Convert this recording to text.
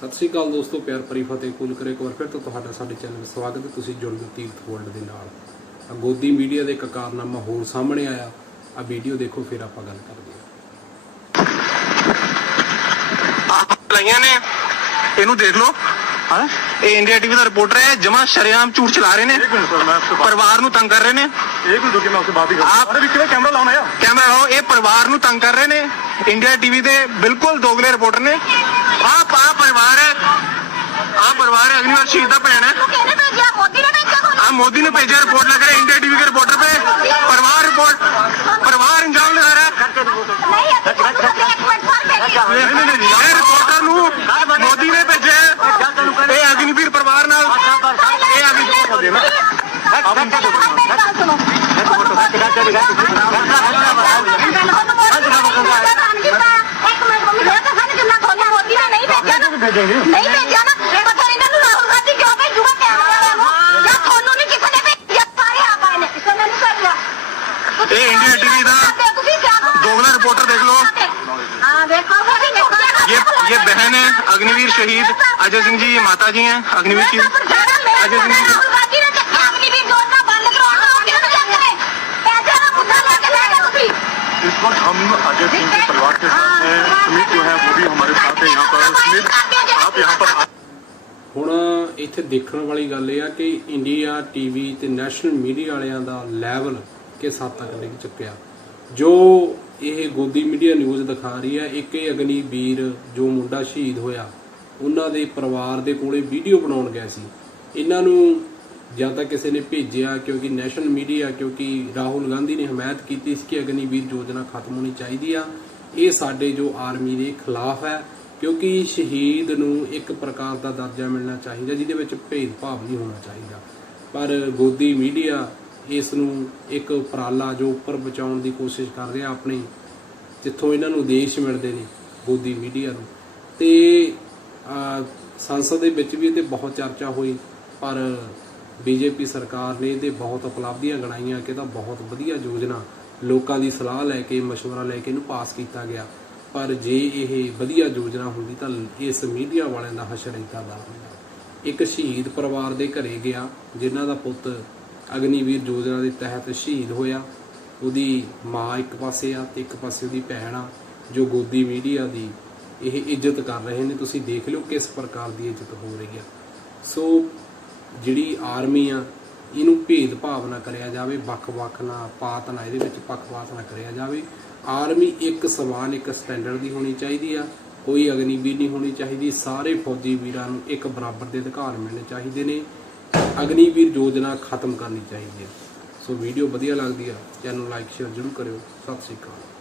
ਸਤਿ ਸ਼੍ਰੀ ਅਕਾਲ ਦੋਸਤੋ ਪਿਆਰ ਭਰੀ ਫਤਿਹ ਕੁਲ ਕਰੇ ਇੱਕ ਵਾਰ ਫਿਰ ਤੋਂ ਤੁਹਾਡਾ ਸਾਡੇ ਚੈਨਲ ਵਿੱਚ ਸਵਾਗਤ ਹੈ। ਤੁਸੀਂ ਜੁੜ ਗਏ ਤੀਰਥ ਵਰਲਡ ਦੇ ਨਾਲ। ਗੋਦੀ ਮੀਡੀਆ ਦੇ ਇੱਕ ਕਾਰਨਾਮਾ ਹੋਰ ਸਾਹਮਣੇ ਆਇਆ। ਆ ਵੀਡੀਓ ਦੇਖੋ ਫਿਰ ਆਪਾਂ ਗੱਲ ਕਰਦੇ ਹਾਂ। ਲਈਆਂ ਨੇ। ਇਹਨੂੰ ਦੇਖ ਲਓ। ਹਾਂ? ਇਹ ਇੰਡੀਆ ਟੀਵੀ ਦਾ ਰਿਪੋਰਟਰ ਹੈ ਜਮਾ ਸ਼ਰਿਆਮ ਝੂਠ ਚਲਾ ਰਹੇ ਨੇ। ਪਰਿਵਾਰ ਨੂੰ ਤੰਗ ਕਰ ਰਹੇ ਨੇ। ਇਹ ਕੋਈ ਦੁਕੀ ਮੈਂ ਉਸ ਬਾਤ ਹੀ ਕਰਦਾ। ਅਰੇ ਵੀ ਕਿਵੇਂ ਕੈਮਰਾ ਲਾਉਣਾ ਆ? ਕੈਮਰਾ ਲਾਓ ਇਹ ਪਰਿਵਾਰ ਨੂੰ ਤੰਗ ਕਰ ਰਹੇ ਨੇ। ਇੰਡੀਆ ਟੀਵੀ ਦੇ ਬਿਲਕੁਲ ਦੋਗਲੇ ਰਿਪੋਰਟਰ ਨੇ। अग्निवीर शहीद का भैन है हाँ मोदी ने भेजा रिपोर्ट लग रहा है इंडिया टीवी के रिपोर्टर पे परिवार रिपोर्ट परिवार इंजाम लगा रहा है रिपोर्टर मोदी ने भेजा ये अग्निवीर परिवार नाल ये अग्नि ਨਹੀਂ ਇਹ ਇੰਡੀਆ ਟੀਵੀ ਦਾ ਤੁਸੀਂ ਕਿਆ ਕਰੋ? दोगला रिपोर्टर देख लो हाँ देखो ये ये बहन है अग्निवीर शहीद अजय सिंह जी ये माता जी हैं अग्निवीर की अजय सिंह जी की इस वक्त हम अजय सिंह के परिवार के साथ हैं सुमित जो है वो भी हमारे साथ है यहाँ पर सुमित आप यहाँ पर ਹੁਣ ਇੱਥੇ ਦੇਖਣ ਵਾਲੀ ਗੱਲ ਇਹ ਆ ਕਿ ਇੰਡੀਆ ਟੀਵੀ ਤੇ ਨੈਸ਼ਨਲ ਮੀਡੀਆ ਵਾਲਿਆਂ ਦਾ ਲੈਵਲ ਕਿਸ ਹੱਦ ਤੱਕ ਡਿੱਗ ਚੁੱਕਿਆ। ਜੋ ਇਹ ਗੋਦੀ ਮੀਡੀਆ ਨਿਊਜ਼ ਦਿਖਾ ਰਹੀ ਹੈ, ਇੱਕ ਇਹ ਅਗਨੀ ਵੀਰ ਜੋ ਮੁੰਡਾ ਸ਼ਹੀਦ ਹੋਇਆ, ਉਹਨਾਂ ਦੇ ਪਰਿਵਾਰ ਦੇ ਕੋਲੇ ਵੀਡੀਓ ਬਣਾਉਣ ਗਏ ਸੀ। ਇਹਨਾਂ ਨੂੰ ਜਾਂ ਤਾਂ ਕਿਸੇ ਨੇ ਭੇਜਿਆ, ਕਿਉਂਕਿ ਨੈਸ਼ਨਲ ਮੀਡੀਆ, ਕਿਉਂਕਿ ਰਾਹੁਲ ਗਾਂਧੀ ਨੇ ਹਮਾਇਤ ਕੀਤੀ ਸੀ ਕਿ ਅਗਨੀਵੀਰ ਯੋਜਨਾ ਖਤਮ ਹੋਣੀ ਚਾਹੀਦੀ ਆ। ਇਹ ਸਾਡੇ ਜੋ ਆਰਮੀ ਦੇ ਖਿਲਾਫ ਹੈ, ਕਿਉਂਕਿ ਸ਼ਹੀਦ ਨੂੰ ਇੱਕ ਪ੍ਰਕਾਰ ਦਾ ਦਰਜਾ ਮਿਲਣਾ ਚਾਹੀਦਾ, ਜਿਹਦੇ ਵਿੱਚ ਭੇਦਭਾਵ ਨਹੀਂ ਹੋਣਾ ਚਾਹੀਦਾ। ਪਰ ਗੋਦੀ ਮੀਡੀਆ ਇਸ ਨੂੰ ਇੱਕ ਉਪਰਾਲਾ ਜੋ ਉੱਪਰ ਬਚਾਉਣ ਦੀ ਕੋਸ਼ਿਸ਼ ਕਰ ਰਿਹਾ ਆਪਣੀ ਜਿੱਥੋਂ ਇਹਨਾਂ ਨੂੰ ਦੇਸ਼ ਮਿਲਦੇ ਨੇ ਗੋਦੀ ਮੀਡੀਆ ਨੂੰ ਤੇ ਅਹ, ਸੰਸਦ ਦੇ ਵਿੱਚ ਵੀ ਇਹਦੇ ਬਹੁਤ ਚਰਚਾ ਹੋਈ ਪਰ ਬੀਜੇਪੀ ਸਰਕਾਰ ਨੇ ਇਹਦੇ ਬਹੁਤ ਉਪਲਬਧੀਆਂ ਗਣਾਈਆਂ ਕਿ ਇਹ ਤਾਂ ਬਹੁਤ ਵਧੀਆ ਯੋਜਨਾ ਲੋਕਾਂ ਦੀ ਸਲਾਹ ਲੈ ਕੇ مشورہ ਲੈ ਕੇ ਇਹਨੂੰ ਪਾਸ ਕੀਤਾ ਗਿਆ ਪਰ ਜੇ ਇਹ ਵਧੀਆ ਯੋਜਨਾ ਹੁੰਦੀ ਤਾਂ ਇਸ ਮੀਡੀਆ ਵਾਲਿਆਂ ਦਾ ਹਸ਼ਰ ਏਦਾਂ ਦਾ ਹੁੰਦਾ ਇੱਕ ਸ਼ਹੀਦ ਪਰਿਵਾਰ ਦੇ ਘਰੇ ਗਿਆ ਜਿਨ੍ਹਾਂ ਦਾ ਪੁੱਤ ਅਗਨੀਵੀਰ ਯੋਜਨਾ ਦੇ ਤਹਿਤ ਸ਼ਹੀਦ ਹੋਇਆ। ਉਹਦੀ ਮਾਂ ਇੱਕ ਪਾਸੇ ਆ ਤੇ ਇੱਕ ਪਾਸੇ ਉਹਦੀ ਭੈਣ ਆ, ਜੋ ਗੋਦੀ ਮੀਡੀਆ ਦੀ ਇਹ ਇੱਜ਼ਤ ਕਰ ਰਹੇ ਨੇ। ਤੁਸੀਂ ਦੇਖ ਲਿਓ ਕਿਸ ਪ੍ਰਕਾਰ ਦੀ ਇੱਜ਼ਤ ਹੋ ਰਹੀ ਆ। ਸੋ ਜਿਹੜੀ ਆਰਮੀ ਆ, ਇਹਨੂੰ ਭੇਦਭਾਵ ਨਾ ਕਰਿਆ ਜਾਵੇ, ਵੱਖ-ਵੱਖ ਨਾ ਪਾਤ ਨਾ ਇਹਦੇ ਵਿੱਚ ਪੱਖਪਾਤ ਨਾ ਕਰਿਆ ਜਾਵੇ। ਆਰਮੀ ਇੱਕ ਸਮਾਨ, ਇੱਕ ਸਟੈਂਡਰਡ ਦੀ ਹੋਣੀ ਚਾਹੀਦੀ ਆ, ਕੋਈ ਅਗਨੀਵੀਰ ਨਹੀਂ ਹੋਣੀ ਚਾਹੀਦੀ। ਸਾਰੇ ਫੌਜੀ ਵੀਰਾਂ ਨੂੰ ਇੱਕ ਬਰਾਬਰ ਦੇ ਅਧਿਕਾਰ ਮਿਲਣੇ ਚਾਹੀਦੇ ਨੇ। ਅਗਨੀਵੀਰ ਯੋਜਨਾ ਖਤਮ ਕਰਨੀ ਚਾਹੀਦੀ ਹੈ। ਸੋ ਵੀਡੀਓ ਵਧੀਆ ਲੱਗਦੀ ਆ ਚੈਨਲ ਲਾਈਕ ਸ਼ੇਅਰ ਜ਼ਰੂਰ ਕਰਿਓ। ਸਤਿ ਸ਼੍ਰੀ ਅਕਾਲ।